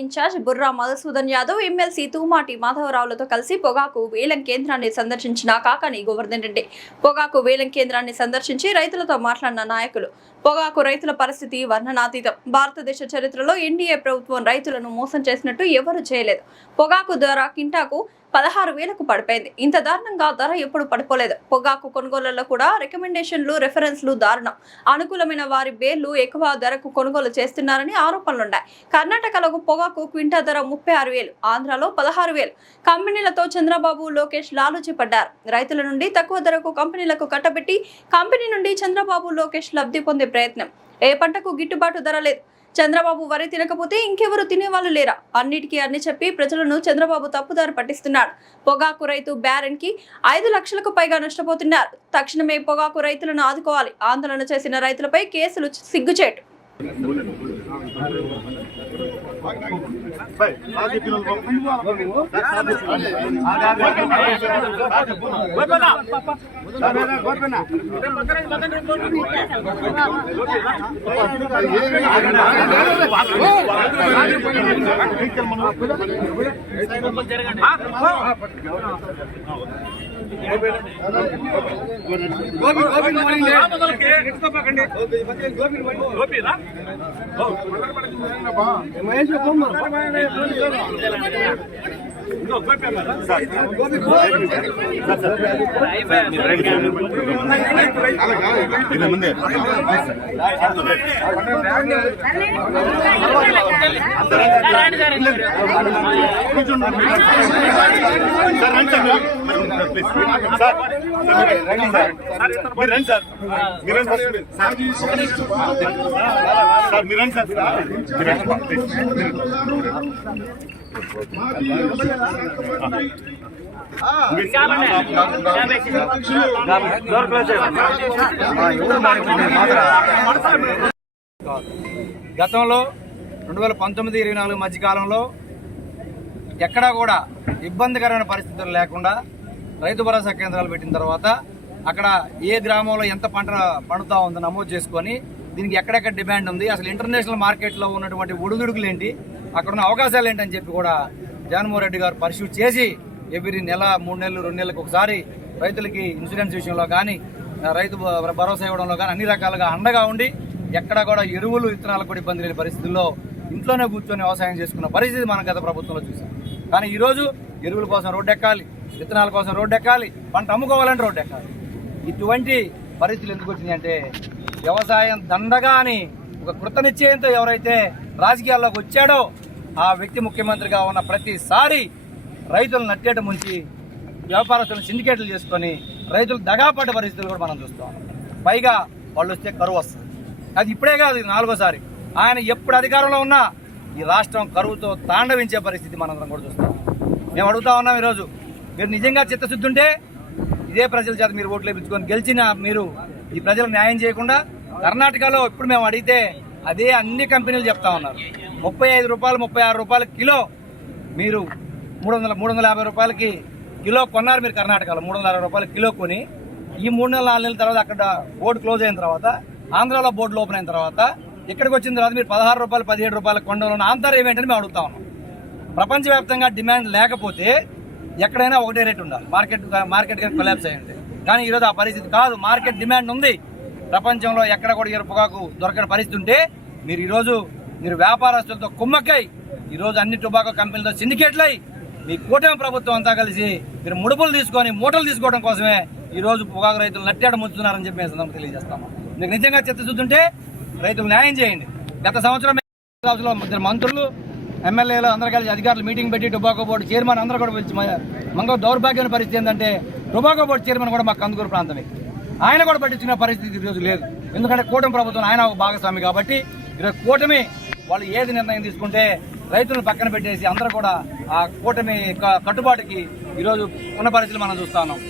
Incharge Borra Madhusudan Yadav, MLC Tumati మాధవరావులతో కలిసి పొగాకు వేలం కేంద్రాన్ని సందర్శించిన కాకాని గోవర్ధన్ రెడ్డి. పొగాకు వేలం కేంద్రాన్ని సందర్శించి రైతులతో మాట్లాడిన నాయకులు, పొగాకు రైతుల పరిస్థితి వర్ణనాతీతం. భారతదేశ చరిత్రలో ఎన్డీఏ ప్రభుత్వం రైతులను మోసం చేసినట్టు ఎవరూ చేయలేదు. పొగాకు ధర కింటాకు 16,000కు పడిపోయింది. ఇంత దారుణంగా ధర ఎప్పుడు పడిపోలేదు. పొగాకు కొనుగోళ్లలో కూడా రికమెండేషన్లు, రెఫరెన్స్లు దారుణం. అనుకూలమైన వారి బేర్లు ఎక్కువ ధరకు కొనుగోలు చేస్తున్నారని ఆరోపణలున్నాయి. కర్ణాటకలో పొగాకు క్వింటా ధర 36,000, ఆంధ్రాలో 16,000. కంపెనీలతో చంద్రబాబు, లోకేష్ లాలూచి పడ్డారు. రైతుల నుండి తక్కువ ధరకు కంపెనీలకు కట్టబెట్టి కంపెనీ నుండి చంద్రబాబు, లోకేష్ లబ్ధి పొందే ప్రయత్నం. ఏ పంటకు గిట్టుబాటు ధర లేదు. చంద్రబాబు వరి తినకపోతే ఇంకెవరు తినేవాళ్ళు లేరా? అన్నిటికీ అన్ని చెప్పి ప్రజలను చంద్రబాబు తప్పుదారి పట్టిస్తున్నాడు. పొగాకు రైతు బ్యారెన్ కి 5 లక్షలకు పైగా నష్టపోతున్నారు. తక్షణమే పొగాకు రైతులను ఆదుకోవాలి. ఆందోళన చేసిన రైతులపై కేసులు సిగ్గుచేటు. గతంలో 2019-24 మధ్యకాలంలో ఎక్కడా కూడా ఇబ్బందికరమైన పరిస్థితులు లేకుండా రైతు భరోసా కేంద్రాలు పెట్టిన తర్వాత అక్కడ ఏ గ్రామంలో ఎంత పంట పండుతా ఉందో నమోదు చేసుకొని దీనికి ఎక్కడెక్కడ డిమాండ్ ఉంది, అసలు ఇంటర్నేషనల్ మార్కెట్లో ఉన్నటువంటి ఒడుదుడుకులు ఏంటి, అక్కడ ఉన్న అవకాశాలు ఏంటని చెప్పి కూడా జగన్మోహన్ రెడ్డి గారు పరిశీలి చేసి ఎవ్రీ నెల 3 నెలలు 2 నెలలకు ఒకసారి రైతులకి ఇన్సూరెన్స్ విషయంలో కానీ రైతు భరోసా ఇవ్వడంలో కానీ అన్ని రకాలుగా అండగా ఉండి ఎక్కడా కూడా ఎరువులు విత్తనాలకు కూడా ఇబ్బంది లేని పరిస్థితుల్లో ఇంట్లోనే కూర్చొని వ్యవసాయం చేసుకున్న పరిస్థితి మనం గత ప్రభుత్వంలో చూసాం. కానీ ఈరోజు ఎరువుల కోసం రోడ్డు ఎక్కాలి, విత్తనాల కోసం రోడ్డు ఎక్కాలి, పంట అమ్ముకోవాలంటే రోడ్డు ఎక్కాలి. ఇటువంటి పరిస్థితులు ఎందుకు వచ్చినాయంటే వ్యవసాయం దండగా అని ఒక కృతనిశ్చయంతో ఎవరైతే రాజకీయాల్లోకి వచ్చాడో ఆ వ్యక్తి ముఖ్యమంత్రిగా ఉన్న ప్రతిసారి రైతులు నట్టేట ముంచి వ్యాపారస్తులను సిండికేట్లు చేసుకొని రైతులు దగాపడ్డ పరిస్థితులు కూడా మనం చూస్తాం. పైగా వాళ్ళు వస్తే కరువు వస్తుంది. అది ఇప్పుడే కాదు, ఇది 4వ సారి. ఆయన ఎప్పుడు అధికారంలో ఉన్నా ఈ రాష్ట్రం కరువుతో తాండవించే పరిస్థితి మనందరం కూడా చూస్తాం. మేము అడుగుతా ఉన్నాం, ఈరోజు మీరు నిజంగా చిత్తశుద్ధి ఉంటే ఇదే ప్రజల చేత మీరు ఓట్లు వేయించుకొని గెలిచిన మీరు ఈ ప్రజలకు న్యాయం చేయకుండా కర్ణాటకలో ఇప్పుడు మేము అడిగితే అదే అన్ని కంపెనీలు చెప్తా ఉన్నారు. 35 రూపాయలు 36 రూపాయల కిలో మీరు 350 రూపాయలకి కిలో కొన్నారు. మీరు కర్ణాటకలో 360 రూపాయల కిలో కొని ఈ 3 నెలలు 4 నెలల తర్వాత అక్కడ బోర్డు క్లోజ్ అయిన తర్వాత ఆంధ్రాలో బోర్డులు ఓపెన్ అయిన తర్వాత ఇక్కడికి వచ్చిన తర్వాత మీరు 16 రూపాయలు 17 రూపాయల కొండలో ఆంతర్యం ఏంటని మేము అడుగుతా ఉన్నాం. ప్రపంచవ్యాప్తంగా డిమాండ్ లేకపోతే ఎక్కడైనా ఒకటే రేటు ఉండాలి, మార్కెట్ కొలాప్స్ అయ్యింది. కానీ ఈరోజు ఆ పరిస్థితి కాదు. మార్కెట్ డిమాండ్ ఉంది. ప్రపంచంలో ఎక్కడ కూడా పొగాకు దొరకని పరిస్థితి ఉంటే మీరు వ్యాపారస్తులతో కుమ్మక్కై ఈరోజు అన్ని టొబాకో కంపెనీలతో సిండికేట్లై మీ కూటమి ప్రభుత్వం అంతా కలిసి మీరు ముడుపులు తీసుకొని మూటలు తీసుకోవడం కోసమే ఈరోజు పొగాకు రైతులు నట్టేట ముంచుతున్నారని చెప్పి మేము తెలియజేస్తాము. మీకు నిజంగా చిత్తశుద్ధి ఉంటే రైతులు న్యాయం చేయండి. గత సంవత్సరం మంత్రులు, ఎమ్మెల్యేలు అందరూ కలిసి అధికారులు మీటింగ్ పెట్టి టొబాకో బోర్డు చైర్మన్ అందరూ కూడా పిలిచి మంగ దౌర్భాగ్యమైన పరిస్థితి ఏంటంటే టొబాకో బోర్డు చైర్మన్ కూడా మాకు కందుకూరు ప్రాంతమే. ఆయన కూడా పట్టించిన పరిస్థితి ఈరోజు లేదు. ఎందుకంటే కూటమి ప్రభుత్వం ఆయన ఒక భాగస్వామి కాబట్టి ఈరోజు కూటమి వాళ్ళు ఏది నిర్ణయం తీసుకుంటే రైతులను పక్కన పెట్టేసి అందరూ కూడా ఆ కూటమి కట్టుబాటుకి ఈరోజు ఉన్న పరిస్థితులు మనం చూస్తా ఉన్నాం.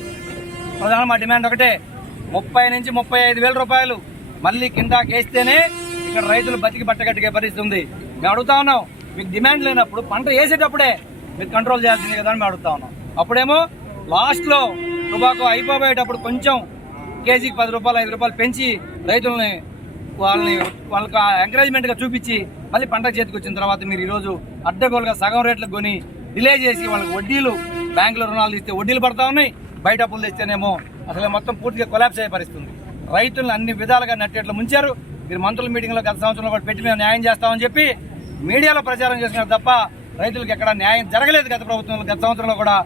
ప్రధాన మా డిమాండ్ ఒకటే, 30 నుంచి 35 వేల రూపాయలు మళ్ళీ కింటాకి వేస్తేనే ఇక్కడ రైతులు బతికి బట్టగట్టిగే పరిస్థితి ఉంది. మేము అడుగుతా ఉన్నాం, మీకు డిమాండ్ లేనప్పుడు పంట వేసేటప్పుడే మీరు కంట్రోల్ చేయాల్సింది కదా అని మేము అడుగుతా ఉన్నాం. అప్పుడేమో లాస్ట్లో టొబాకో అయిపోయేటప్పుడు కొంచెం కేజీకి 10 రూపాయలు 5 రూపాయలు పెంచి రైతుల్ని వాళ్ళకి ఎంకరేజ్మెంట్గా చూపించి మళ్ళీ పంట చేతికి వచ్చిన తర్వాత మీరు ఈరోజు అడ్డగోలుగా సగం రేట్లకు కొని డిలే చేసి వాళ్ళకి వడ్డీలు బ్యాంకులో రుణాలు ఇస్తే వడ్డీలు పడతా ఉన్నాయి, బయట అప్పులు తెస్తేనేమో అసలు మొత్తం పూర్తిగా కొలాప్స్ అయ్యే పరిస్థితుంది. రైతులను అన్ని విధాలుగా నట్టేట్లు ముంచారు. మీరు మంత్రుల మీటింగ్లో గత సంవత్సరంలో కూడా పెట్టి మేము న్యాయం చేస్తామని చెప్పి మీడియాలో ప్రచారం చేస్తున్నారు తప్ప రైతులకు ఎక్కడ న్యాయం జరగలేదు. గత ప్రభుత్వంలో గత సంవత్సరంలో కూడా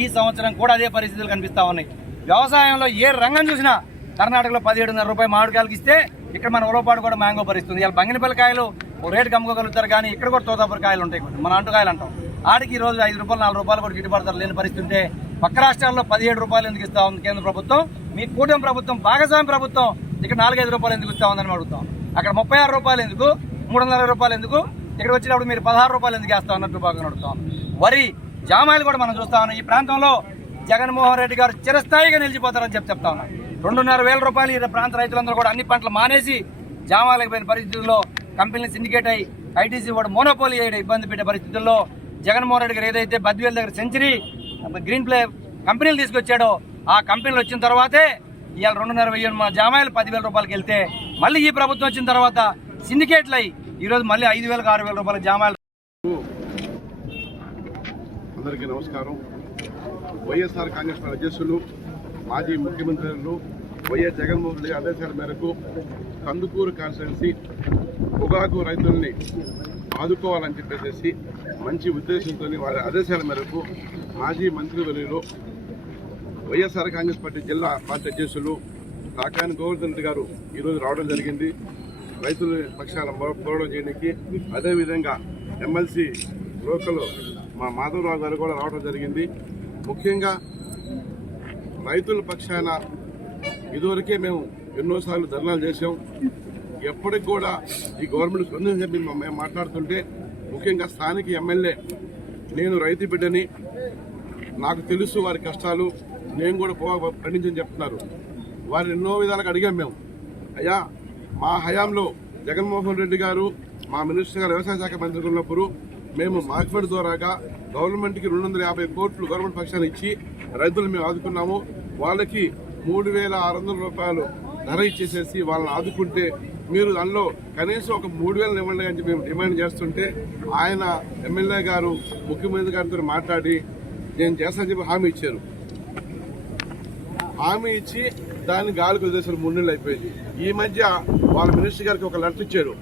ఈ సంవత్సరం కూడా అదే పరిస్థితులు కనిపిస్తా ఉన్నాయి. వ్యవసాయంలో ఏ రంగం చూసినా కర్ణాటకలో 17.5 రూపాయలు మామిడికాయలకి ఇస్తే ఇక్కడ మన ఉలవపాడు కూడా మ్యాంగో పరిస్థితుంది. ఇలా బంగినపల్లి కాయలు ఒక రేటుకి అమ్ముకోగలుగుతారు, కానీ ఇక్కడ కూడా తోతాపురి కాయలు ఉంటాయి, మన అంటుకాయలు అంటాం. ఆడికి ఈ రోజు 5 రూపాయలు 4 రూపాయలు కూడా గిట్టుబాటు ధర లేని పరిస్థితి ఉంటే పక్క రాష్ట్రాల్లో 17 రూపాయలు ఎందుకు ఇస్తా ఉంది కేంద్ర ప్రభుత్వం? మీ కూటమి ప్రభుత్వం, భాగస్వామి ప్రభుత్వం ఇక్కడ 4-5 రూపాయలు ఎందుకు ఇస్తా ఉందని అడుగుతాం. అక్కడ 36 రూపాయలు ఎందుకు, 360 రూపాయలు ఎందుకు, ఇక్కడ వచ్చినప్పుడు మీరు 16 రూపాయలు ఎందుకు వేస్తా ఉన్నట్టు బాగా అడుగుతాం. వరి జామాయిలు కూడా మనం చూస్తా ఉన్నాం. ఈ ప్రాంతంలో జగన్మోహన్ రెడ్డి గారు చిరస్థాయిగా నిలిచిపోతారని చెప్తా ఉన్నాం. 2,500 రూపాయలు ఈ ప్రాంత రైతులందరూ కూడా అన్ని పంటలు మానేసి జామాయిలకు పోయిన పరిస్థితుల్లో కంపెనీలు సిండికేట్ అయ్యి ఐటీసీ కూడా మోనోపోలీ అయ్యి ఇబ్బంది పెట్టే పరిస్థితుల్లో జగన్మోహన్ రెడ్డి గారు ఏదైతే బద్వేల్ దగ్గర సెంచరీ గ్రీన్ ప్లే కంపెనీలు తీసుకొచ్చాడో ఆ కంపెనీలు వచ్చిన తర్వాతే ఇవాళ 2,500 జామాయిలు 10,000 రూపాయలకి వెళ్తే మళ్ళీ ఈ ప్రభుత్వం వచ్చిన తర్వాత సిండికేట్లు అయ్యి ఈరోజు మళ్ళీ 5,000-6,000 రూపాయల జామాయిలు. అందరికీ నమస్కారం. వైఎస్ఆర్ కాంగ్రెస్ పార్టీ అధ్యక్షులు మాజీ ముఖ్యమంత్రులు వైఎస్ జగన్మోహన్ రెడ్డి ఆదేశాల మేరకు కందుకూరు కాన్స్టిట్యున్సీ పొగాకు రైతుల్ని ఆదుకోవాలని చెప్పేసి మంచి ఉద్దేశంతో వారి ఆదేశాల మేరకు మాజీ మంత్రివర్యులు వైఎస్ఆర్ కాంగ్రెస్ పార్టీ జిల్లా పార్టీ అధ్యక్షులు కాకాని గోవర్ధన్ రెడ్డి గారు ఈరోజు రావడం జరిగింది. రైతుల పక్షాన పోరాటం చేయడానికి. అదేవిధంగా ఎమ్మెల్సీ లోకల్ మా మాధవరావు గారు కూడా రావడం జరిగింది. ముఖ్యంగా రైతుల పక్షాన ఇదివరకే మేము ఎన్నోసార్లు ధర్నాలు చేసాం. ఎప్పటికి కూడా ఈ గవర్నమెంట్ స్పందించి మేము మాట్లాడుతుంటే ముఖ్యంగా స్థానిక ఎమ్మెల్యే, నేను రైతు బిడ్డని, నాకు తెలుసు వారి కష్టాలు, నేను కూడా పండించని చెప్తున్నారు. వారిని ఎన్నో విధాలుగా అడిగాం మేము. అయ్యా, మా హయాంలో జగన్మోహన్ రెడ్డి గారు మా మినిస్టర్ గారు వ్యవసాయ శాఖ మంత్రి ఉన్నప్పుడు మేము మార్కెట్ ద్వారాగా గవర్నమెంట్కి 250 కోట్లు గవర్నమెంట్ పక్షాన్ని ఇచ్చి రైతులు మేము ఆదుకున్నాము. వాళ్ళకి 3,600 రూపాయలు ధర ఇచ్చేసేసి వాళ్ళని ఆదుకుంటే మీరు దానిలో కనీసం ఒక 3,000 ఇవ్వండి అని మేము డిమాండ్ చేస్తుంటే ఆయన ఎమ్మెల్యే గారు ముఖ్యమంత్రి గారితో మాట్లాడి నేను చేస్తానని చెప్పి హామీ ఇచ్చారు. హామీ ఇచ్చి దాన్ని గాలికి వదిలేసారు. 3 నెలలు అయిపోయింది. ఈ మధ్య వాళ్ళ మినిస్టర్ గారికి ఒక లెటర్ ఇచ్చారు.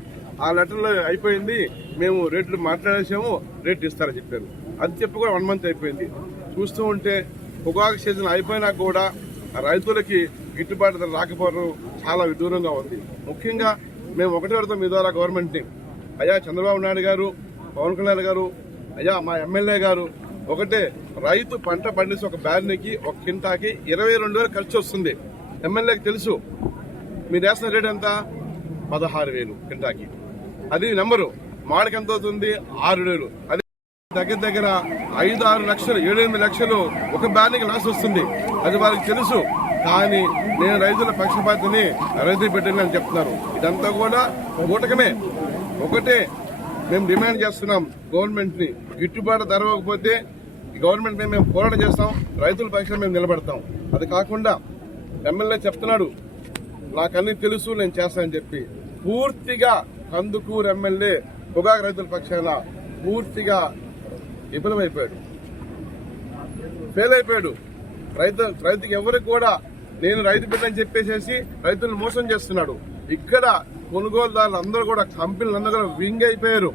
ఆ లెటర్లో అయిపోయింది, మేము రేట్లు మాట్లాడేసాము, రేట్లు ఇస్తారని చెప్పారు. అది చెప్పి కూడా 1 మంత్ అయిపోయింది. చూస్తూ ఉంటే పొగాకు సీజన్ అయిపోయినా కూడా రైతులకి గిట్టుబాటు ధర రాకపోవడం చాలా విదూరంగా ఉంది. ముఖ్యంగా మేము ఒకటే అడుగుతాం మీ ద్వారా గవర్నమెంట్ని, అయ్యా చంద్రబాబు నాయుడు గారు, పవన్ కళ్యాణ్ గారు, అయ్యా మా ఎమ్మెల్యే గారు, ఒకటే రైతు పంట పండిస్తే ఒక బ్యార్నికి ఒక కింటాకి 22,000 ఖర్చు వస్తుంది. ఎమ్మెల్యేకి తెలుసు. మీరు వేసిన రేట్ ఎంత? 16,000 కింటాకి. అది నెంబరు. మాడికి ఎంత అవుతుంది? 6,000. అది దగ్గర 5-6 లక్షలు, 7-8 లక్షలు ఒక బ్యార్నికి లాస్ వస్తుంది. అది వారికి తెలుసు. కానీ నేను రైతుల పక్షపాతిని, రైతు బిడ్డని అని చెప్తున్నారు. ఇదంతా కూడా ఊటకమే. ఒకటే మేము డిమాండ్ చేస్తున్నాం గవర్నమెంట్ని, గిట్టుబాటు ధర ఇవ్వకపోతే గవర్నమెంట్ మేము పోరాటం చేస్తాం, రైతుల పక్షాన మేము నిలబడతాం. అది కాకుండా ఎమ్మెల్యే చెప్తున్నాడు నాకన్నీ తెలుసు, నేను చేస్తానని చెప్పి పూర్తిగా కందుకూరు ఎమ్మెల్యే పొగాకు రైతుల పక్షాన పూర్తిగా విఫలమైపోయాడు, ఫెయిల్ అయిపోయాడు. రైతుకి ఎవరికి కూడా నేను రైతు బిడ్డని చెప్పేసేసి రైతులను మోసం చేస్తున్నాడు. ఇక్కడ కొనుగోలుదారులు అందరూ కూడా, కంపెనీలు అందరూ కూడా వింగ్ అయిపోయారు.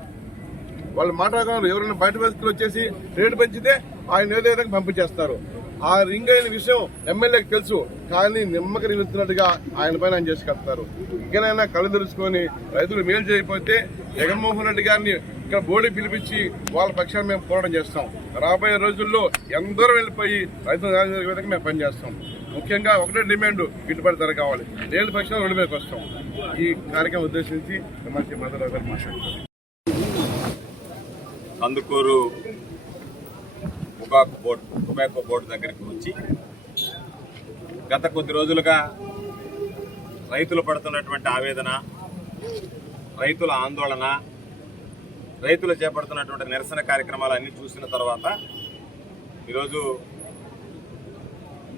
వాళ్ళు మాట్లాడుతున్నారు, ఎవరైనా బయట వ్యక్తులు వచ్చేసి రేటు పెంచితే ఆయన ఏదో విధంగా పంపించేస్తారు. ఆ రింగ్ అయిన విషయం ఎమ్మెల్యేకి తెలుసు, కానీ నిమ్మక నిలుస్తున్నట్టుగా ఆయన పైన ఆయన చేసుకెళ్తారు. ఇంకనైనా కళ్ళు తెలుసుకొని రైతులు మేలు చేయకపోతే జగన్మోహన్ రెడ్డి గారిని ఇక్కడ బోర్డు పిలిపించి వాళ్ళ పక్షాన్ని మేము పోరాటం చేస్తాం. రాబోయే రోజుల్లో ఎందరో వెళ్ళిపోయి రైతుల విధంగా మేము పనిచేస్తాం. ముఖ్యంగా ఒకటే డిమాండ్, గిట్టుబాటు ధర కావాలి. లేని పక్షంలో రోడ్డు మీదకి వస్తాం. ఈ కార్యక్రమం ఉద్దేశించి ఎమ్మెల్సీ మాధవరావు గారు మాట్లాడుతారు. కందుకూరు టొబాకో బోర్డు దగ్గరికి వచ్చి గత కొద్ది రోజులుగా రైతులు పడుతున్నటువంటి ఆవేదన, రైతుల ఆందోళన, రైతులు చేపడుతున్నటువంటి నిరసన కార్యక్రమాలు అన్నీ చూసిన తర్వాత ఈరోజు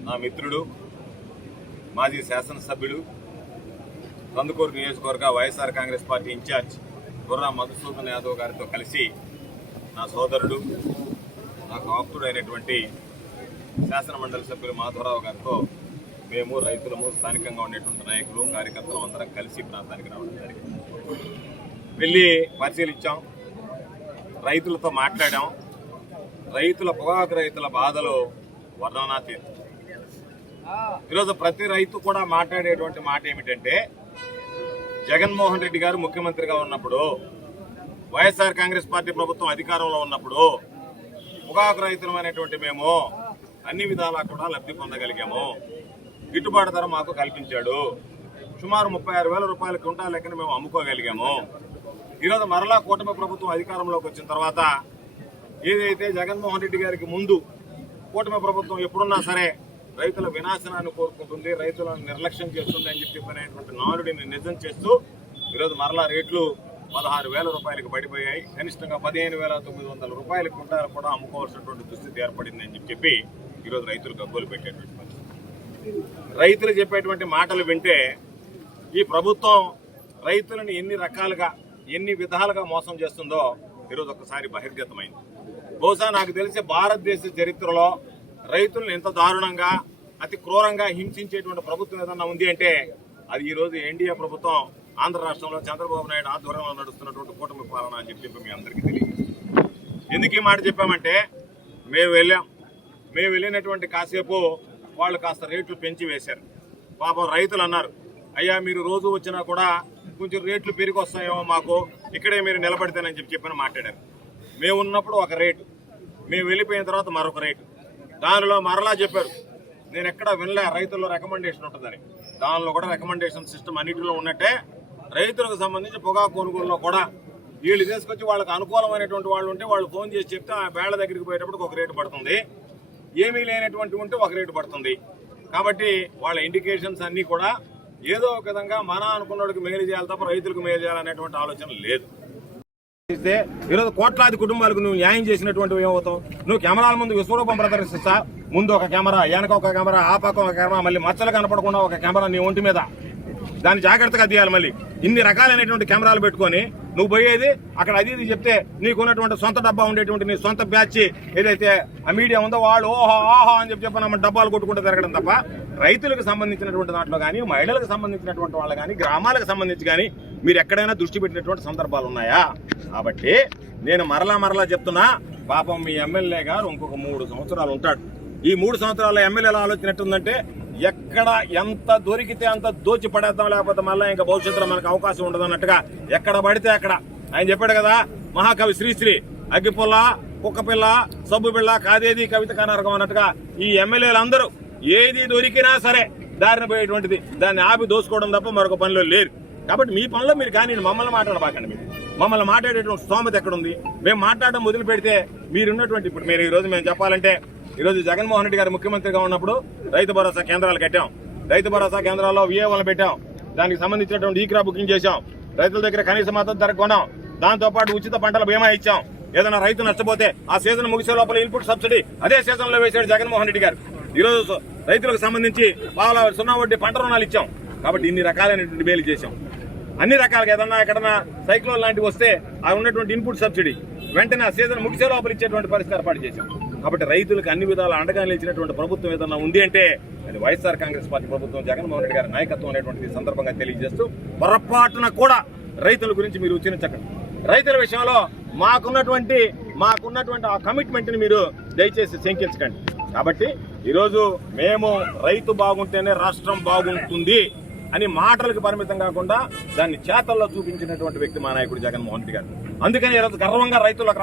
నా మిత్రుడు, మాజీ శాసనసభ్యుడు, కందుకూరు నియోజకవర్గ వైఎస్ఆర్ కాంగ్రెస్ పార్టీ ఇన్ఛార్జ్ బుర్రా మధుసూదన్ యాదవ్ గారితో కలిసి నా సోదరుడు నాకు ఆప్తుడైనటువంటి శాసనమండలి సభ్యులు మాధవరావు గారితో మేము రైతులము స్థానికంగా ఉండేటువంటి నాయకులు కార్యకర్తలు అందరం కలిసి ప్రాంతానికి రావడం జరిగింది. వెళ్ళి పరిశీలించాం, రైతులతో మాట్లాడాం. పొగాకు రైతుల బాధలు వర్ణనాతీతం. ఈరోజు ప్రతి రైతు కూడా మాట్లాడేటువంటి మాట ఏమిటంటే, జగన్మోహన్ రెడ్డి గారు ముఖ్యమంత్రిగా ఉన్నప్పుడు, వైఎస్ఆర్ కాంగ్రెస్ పార్టీ ప్రభుత్వం అధికారంలో ఉన్నప్పుడు పొగాకు రైతులు అనేటువంటి మేము అన్ని విధాలా కూడా లబ్ధి పొందగలిగాము. గిట్టుబాటు ధర మాకు కల్పించాడు. సుమారు 36,000 రూపాయల క్వింటాల్ లెక్కన మేము అమ్ముకోగలిగాము. ఈరోజు మరలా కూటమి ప్రభుత్వం అధికారంలోకి వచ్చిన తర్వాత ఏదైతే జగన్మోహన్ రెడ్డి గారికి ముందు కూటమి ప్రభుత్వం ఎప్పుడున్నా సరే రైతుల వినాశనాన్ని కోరుకుంటుంది, రైతులను నిర్లక్ష్యం చేస్తుంది అని చెప్పినటువంటి నానుడిని నిజం చేస్తూ ఈరోజు మరలా రేట్లు 16,000 రూపాయలకు పడిపోయాయి. కనిష్టంగా 15,900 రూపాయల క్వింటాలు కూడా అమ్ముకోవాల్సినటువంటి దుస్థితి ఏర్పడింది అని చెప్పి ఈరోజు రైతులు గగ్గోలు పెట్టేటువంటి పరిస్థితి. రైతులు చెప్పేటువంటి మాటలు వింటే ఈ ప్రభుత్వం రైతులను ఎన్ని విధాలుగా మోసం చేస్తుందో ఈరోజు ఒక్కసారి బహిర్గతమైంది. బహుశా నాకు తెలిసి భారతదేశ చరిత్రలో రైతులను ఎంత దారుణంగా అతి క్రూరంగా హింసించేటువంటి ప్రభుత్వం ఏదన్నా ఉంది అంటే అది ఈరోజు ఎన్డీఏ ప్రభుత్వం ఆంధ్ర రాష్ట్రంలో చంద్రబాబు నాయుడు ఆధ్వర్యంలో నడుస్తున్నటువంటి కూటమి పాలన అని చెప్పి మీ అందరికీ తెలియదు. ఎందుకు ఈ మాట చెప్పామంటే, మేము వెళ్ళినటువంటి కాసేపు వాళ్ళు కాస్త రేట్లు పెంచి వేశారు. పాపం రైతులు అన్నారు, అయ్యా మీరు రోజు వచ్చినా కూడా కొంచెం రేట్లు పెరిగి వస్తాయేమో మాకు, ఇక్కడే మీరు నిలబడితేనని చెప్పని మాట్లాడారు. మేము ఉన్నప్పుడు ఒక రేటు, మేము వెళ్ళిపోయిన తర్వాత మరొక రేటు. దానిలో మరలా చెప్పారు, నేను ఎక్కడా వినలే రైతుల్లో రికమెండేషన్ ఉంటుందని. దానిలో కూడా రికమెండేషన్ సిస్టమ్ అన్నింటిలో ఉన్నట్టే రైతులకు సంబంధించి పొగాకు కొనుగోలులో కూడా వీళ్ళు తీసుకొచ్చి వాళ్ళకి అనుకూలమైనటువంటి వాళ్ళు ఉంటే వాళ్ళు ఫోన్ చేసి చెప్తే ఆ బేళ్ల దగ్గరికి పోయేటప్పుడు ఒక రేటు పడుతుంది, ఏమీ లేనటువంటి ఉంటే ఒక రేటు పడుతుంది. కాబట్టి వాళ్ళ ఇండికేషన్స్ అన్నీ కూడా ఏదో ఒక విధంగా మన అనుకున్నోడికి మేలు చేయాలి తప్ప రైతులకు మేలు చేయాలనేటువంటి ఆలోచన లేదు. ఈరోజు కోట్లాది కుటుంబాలకు నువ్వు న్యాయం చేసినటువంటి ఏమవుతావు? నువ్వు కెమెరాల ముందు విశ్వరూపం ప్రదర్శిస్తా, ముందు ఒక కెమెరా, వెనక ఒక కెమెరా, ఆ పక్క ఒక కెమెరా, మళ్ళీ మచ్చలు కనపడకుండా ఒక కెమెరా నీ ఒంటి మీద, దాన్ని జాగ్రత్తగా తీయాలి. మళ్ళీ ఇన్ని రకాలైనటువంటి కెమెరాలు పెట్టుకొని నువ్వు పోయేది అక్కడ అది ఇది చెప్తే నీకున్నటువంటి సొంత డబ్బా ఉండేటువంటి నీ సొంత బ్యాచ్ ఏదైతే ఆ మీడియా ఉందో వాళ్ళు ఓహో ఆహా అని చెప్పి డబ్బాలు కొట్టుకుంటూ తిరగడం తప్ప రైతులకు సంబంధించినటువంటి దాంట్లో కానీ, మహిళలకు సంబంధించినటువంటి వాళ్ళు కానీ, గ్రామాలకు సంబంధించి కానీ మీరు ఎక్కడైనా దృష్టి పెట్టినటువంటి సందర్భాలు ఉన్నాయా? కాబట్టి నేను మరలా చెప్తున్నా, పాపం మీ ఎమ్మెల్యే గారు ఇంకొక 3 సంవత్సరాలు ఉంటాడు. ఈ 3 సంవత్సరాల ఎమ్మెల్యేల ఆలోచన ఎట్టుందంటే, ఎక్కడ ఎంత దొరికితే అంత దోచి పడేద్దాం, లేకపోతే మళ్ళీ ఇంకా భవిష్యత్తులో మనకు అవకాశం ఉండదు అన్నట్టుగా ఎక్కడ పడితే అక్కడ. ఆయన చెప్పాడు కదా, మహాకవి శ్రీశ్రీ అగ్గిపుల్ల, కుక్కపిల్ల, సబ్బు పిల్ల, కాదేది కవిత కానరకం అన్నట్టుగా ఈ ఎమ్మెల్యేలందరూ ఏది దొరికినా సరే దారిన పోయేటువంటిది, దాన్ని ఆపి దోసుకోవడం తప్ప మరొక పనిలో లేరు. కాబట్టి మీ పనిలో మీరు కానీ మమ్మల్ని మాట్లాడబాకండి. మీరు మమ్మల్ని మాట్లాడేటువంటి స్తోమత ఎక్కడుంది? మేము మాట్లాడడం మొదలు పెడితే మీరున్నటువంటి ఇప్పుడు మీరు ఈరోజు మేము చెప్పాలంటే, ఈరోజు జగన్మోహన్ రెడ్డి గారు ముఖ్యమంత్రిగా ఉన్నప్పుడు రైతు భరోసా కేంద్రాలు కట్టాం, రైతు భరోసా కేంద్రాల్లో విఏఓలను పెట్టాం, దానికి సంబంధించినటువంటి ఈక్రా బుకింగ్ చేశాం, రైతుల దగ్గర కనీస మద్దతు ధర కొన్నాం, దాంతోపాటు ఉచిత పంటల బీమా ఇచ్చాం. ఏదైనా రైతు నష్టపోతే ఆ సీజన్ ముగిసే లోపల ఇన్పుట్ సబ్సిడీ అదే సీజన్ లో వేసాడు జగన్మోహన్ రెడ్డి గారు. ఈరోజు రైతులకు సంబంధించి 0 వడ్డీ పంట రుణాలు ఇచ్చాం. కాబట్టి ఇన్ని రకాలైనటువంటి మేలు చేశాం. అన్ని రకాలుగా ఏదన్నా ఎక్కడన్నా సైక్లోన్ లాంటివి వస్తే ఆ ఉన్నటువంటి ఇన్పుట్ సబ్సిడీ వెంటనే ఆ సీజన్ ముగిసే లోపల ఇచ్చేటువంటి పరిస్థితి ఏర్పాటు చేశాం. కాబట్టి రైతులకు అన్ని విధాలు అండగా నిలిచినటువంటి ప్రభుత్వం ఏదన్నా ఉంది అంటే అది వైఎస్ఆర్ కాంగ్రెస్ పార్టీ ప్రభుత్వం, జగన్మోహన్ రెడ్డి గారి నాయకత్వం అనేటువంటి సందర్భంగా తెలియజేస్తూ, పొరపాటున కూడా రైతుల గురించి మీరు ఉచ్చరించకండి. రైతుల విషయంలో మాకున్నటువంటి ఆ కమిట్మెంట్ ని మీరు దయచేసి శంకించకండి. కాబట్టి ఈరోజు మేము రైతు బాగుంటేనే రాష్ట్రం బాగుంటుంది అని మాటలకు పరిమితం కాకుండా దాన్ని చేతల్లో చూపించినటువంటి వ్యక్తి మా నాయకుడు జగన్మోహన్ రెడ్డి గారు. అందుకని ఈరోజు గర్వంగా రైతులకు